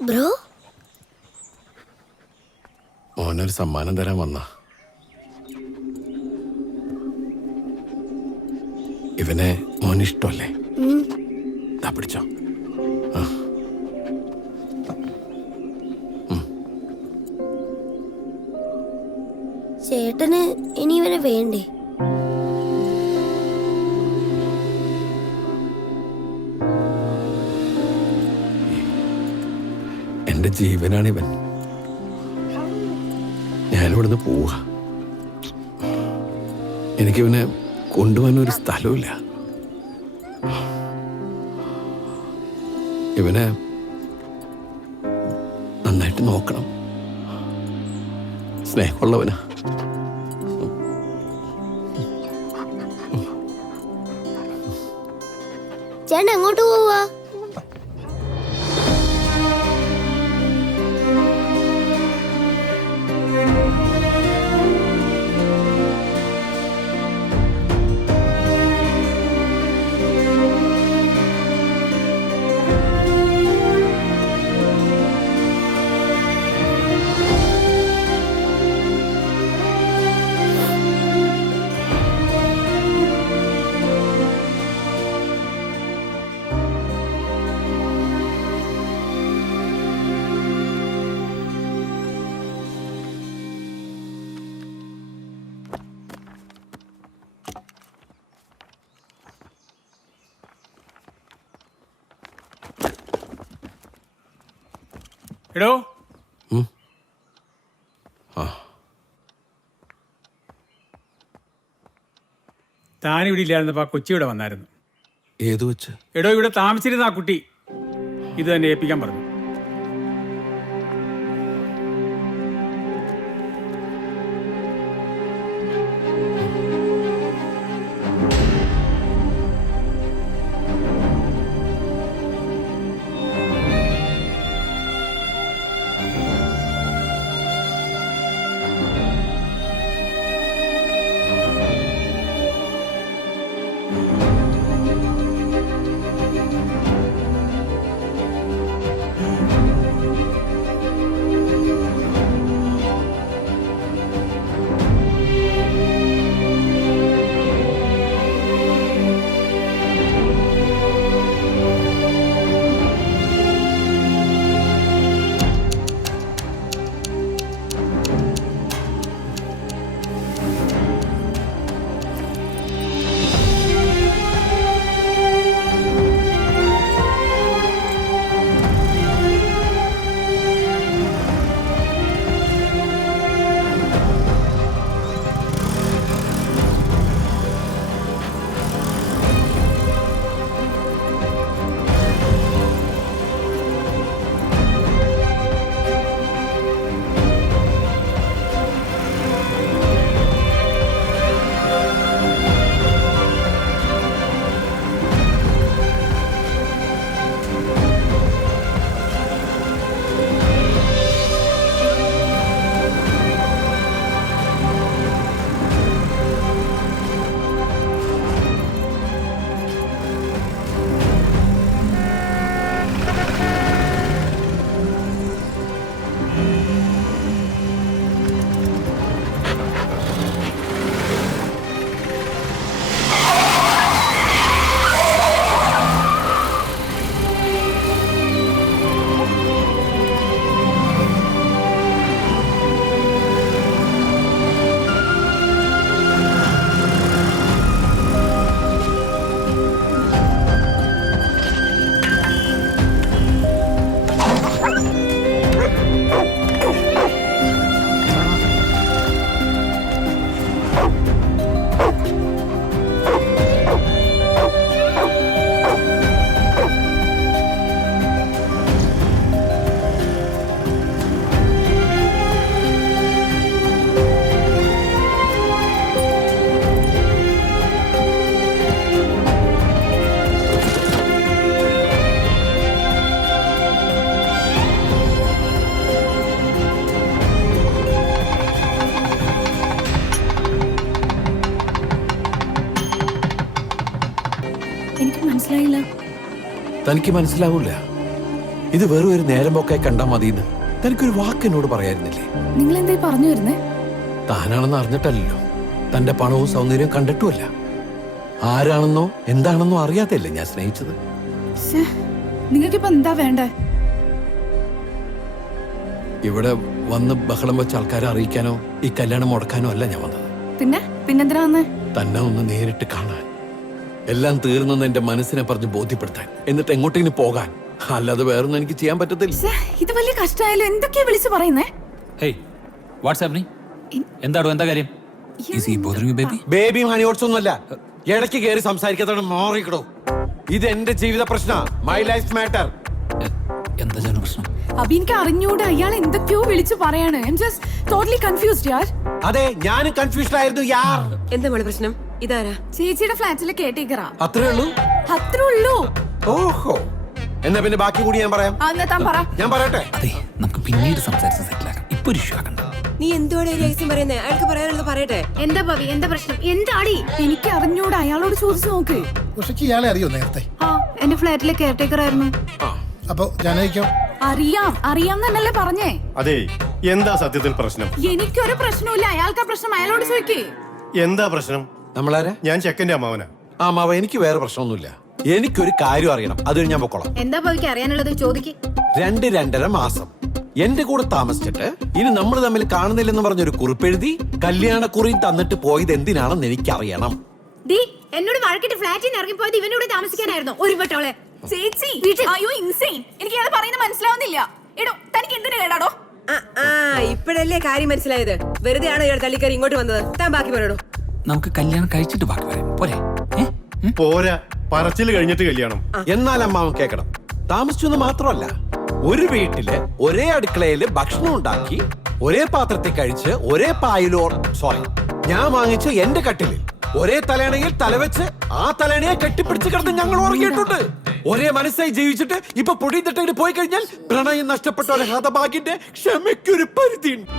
Bro മോനൊരു സമ്മാനം തരാൻ വന്ന. ഇവനെ മോനിഷ്ടല്ലേ? ദാ പിടിച്ചോ. ചേട്ടന് ഇനി ഇവനെ വേണ്ടേ? എന്റെ ജീവനാണിവൻ. ഞാനിവിടുന്ന് പോവാ. എനിക്കിവനെ കൊണ്ടുപോകാനൊരു സ്ഥലമില്ല. ഇവനെ നന്നായിട്ട് നോക്കണം. സ്നേഹമുള്ളവനാ. ചേട്ടൻ എങ്ങോട്ട് പോവാ? എടോ, താനിവിടെ ഇല്ലായിരുന്നപ്പോ ആ കൊച്ചി ഇവിടെ വന്നായിരുന്നു. ഏതു വെച്ച്? എടോ, ഇവിടെ താമസിച്ചിരുന്ന ആ കുട്ടി ഇത് തന്നെ ഏൽപ്പിക്കാൻ പറഞ്ഞു. തനിക്ക് മനസ്സിലാവൂല. ഇത് വെറും ഒരു നേരം പോക്കായി കണ്ടാ മതിയെന്ന് തനിക്കൊരു വാക്ക് എന്നോട് പറയായിരുന്നില്ലേ? നിങ്ങൾ എന്തായി പറഞ്ഞു വരുന്നേ? താനാണെന്ന് അറിഞ്ഞിട്ടല്ലോ, തന്റെ പണവും സൗന്ദര്യവും കണ്ടിട്ടുമല്ല. ആരാണെന്നോ എന്താണെന്നോ അറിയാത്തല്ലേ ഞാൻ സ്നേഹിച്ചത്. നിങ്ങൾക്കിപ്പോ എന്താ വേണ്ടേ? ഇവിടെ വന്ന് ബഹളം വെച്ച ആൾക്കാരെ അറിയിക്കാനോ ഈ കല്യാണം മുടക്കാനോ അല്ല ഞാൻ വന്നത്. പിന്നെന്തിനാ വന്നേ? തന്നെ ഒന്ന് നേരിട്ട് കാണാൻ, എല്ലാം തീർന്നെന്ന് എന്റെ മനസ്സിനെ പറഞ്ഞ് ബോധ്യപ്പെടുത്താൻ, എന്നിട്ട് എങ്ങോട്ടെങ്കിലും പോകാൻ. അല്ലാതെ വേറൊന്നും എനിക്ക് ചെയ്യാൻ പറ്റത്തില്ല. ഇത് വലിയ കഷ്ടമായാലും എന്തൊക്കെയാ വിളിച്ചു പറയുന്നേ? Hey, what's happening? എന്താടോ, എന്താ കാര്യം? Is he bothering you baby? Baby honey ഓട്സ് ഒന്നുമല്ല. ഇടയ്ക്ക് കയറി സംസാരിക്കാത്തോടെ മാറിക്കടോ. ഇത് എന്റെ ജീവിത പ്രശ്ന, മൈ ലൈഫ് മാറ്റർ. എന്താ ജാനു പ്രശ്നം? അബി, എനിക്ക് അറിഞ്ഞൂടെ, അയാൾ എന്തൊക്കെയോ വിളിച്ചു പറയാണ്. I am just totally confused യാർ. അതെ, ഞാനും കൺഫ്യൂഷൻ ആയിരുന്നു യാർ. എന്താ മോളെ പ്രശ്നം? ഇതാരാ? ചേച്ചിയുടെ ഫ്ലാറ്റിലെ കേട്ടേക്കറാ. അത്രേ ഉള്ളൂ? അത്രേ ഉള്ളൂ. ഓഹോ, എന്നാ പിന്നെ ബാക്കി കൂടി ഞാൻ പറയാം. താൻ പറ. ഞാൻ പറയട്ടെ? അതെ, നമുക്ക് പിന്നീട് സംസാരിച്ച് സെറ്റിൽ ആക്കാം. ഇപ്പൊ ഒരു ഇഷ്യൂ ആക്കണ്ട. നീ എന്തുവാണ് രഹസ്യം പറയുന്നേ? അയാൾക്ക് പറയാനുള്ളത് പറയട്ടെ. എന്താ പവി, എന്താ പ്രശ്നം? എന്താടി? എനിക്ക് അറിഞ്ഞൂടെ, അയാളോട് ചോദിച്ചു നോക്ക്. ഉഷയ്ക്ക് ഇയാളെ അറിയോ നേരത്തെ? ആ, എന്റെ ഫ്ലാറ്റിലെ കെയർടേക്കർ ആയിരുന്നു. അപ്പൊ ജാനകിക്കോ? അറിയാം എന്നല്ലേ പറഞ്ഞേ. അതെ, എന്താ സത്യത്തിൽ പ്രശ്നം? എനിക്കൊരു പ്രശ്നമില്ല, അയാൾക്ക് പ്രശ്നം. അയാളോട് ചോദിക്കേ. എന്താ പ്രശ്നം? നമ്മളാരെ? ഞാൻ ചെക്കന്റെ അമ്മാവനാ. ആ മാവ, എനിക്ക് വേറെ പ്രശ്നമൊന്നുമില്ല. എനിക്കൊരു കാര്യം അറിയണം, അതൊരു ഞാൻ പൊക്കോളാം. എന്താ പവിക്ക് അറിയാനുള്ളത്? ചോദിക്ക്. 2-2.5 മാസം എന്റെ കൂടെ താമസിച്ചിട്ട് ഇനി നമ്മൾ തമ്മിൽ കാണുന്നില്ലെന്ന് പറഞ്ഞൊരു കുറിപ്പെഴുതി കല്യാണക്കുറി തന്നിട്ട് പോയത് എന്തിനാണെന്ന് എനിക്കറിയണം. ഡി, എന്നോട് വഴക്കിട്ട് ഫ്ലാറ്റിൽ നിന്ന് ഇറങ്ങിപ്പോയത് ഇവനോട് താമസിക്കാനായിരുന്നു. ഒരു വട്ടോളെ ചേച്ചി, അയ്യോ ഇൻസെയിൻ. എനിക്ക് ഇയാൾ പറയുന്നത് മനസ്സിലാവുന്നില്ല. എടോ, തനിക്ക് എന്തിനു കേടാടോ? ഇപ്പഴല്ലേ കാര്യം മനസ്സിലായത്? വെറുതെ ആണോ ഇയാൾ തള്ളിക്കറി ഇങ്ങോട്ട് വന്നത്? താൻ ബാക്കി പറയടോ. നമുക്ക് കല്യാണം കഴിച്ചിട്ട് ബാക്കി പറയാം, പോരെ? പോരാ, പറച്ചില് കഴിഞ്ഞിട്ട് കല്യാണം. എന്നാൽ അമ്മാവൻ കേക്കണം, താമസിച്ചെന്ന് മാത്രമല്ല, ഒരു വീട്ടില് ഒരേ അടുക്കളയില് ഭക്ഷണം ഉണ്ടാക്കി ഒരേ പാത്രത്തിൽ കഴിച്ച് ഒരേ പായിലോ ഞാൻ വാങ്ങിച്ച എന്റെ കട്ടിലിൽ ഒരേ തലയണയിൽ തലവെച്ച് ആ തലയണയെ കെട്ടിപ്പിടിച്ച് കിടന്ന് ഞങ്ങൾ ഉറങ്ങിയിട്ടുണ്ട്. ഒരേ മനസ്സായി ജീവിച്ചിട്ട് ഇപ്പൊ പൊടി തട്ടയിൽ പോയി കഴിഞ്ഞാൽ പ്രണയം നഷ്ടപ്പെട്ട ഒരു ഹതഭാഗ്യന്റെ ക്ഷമയ്ക്കൊരു പരിധിയുണ്ട്.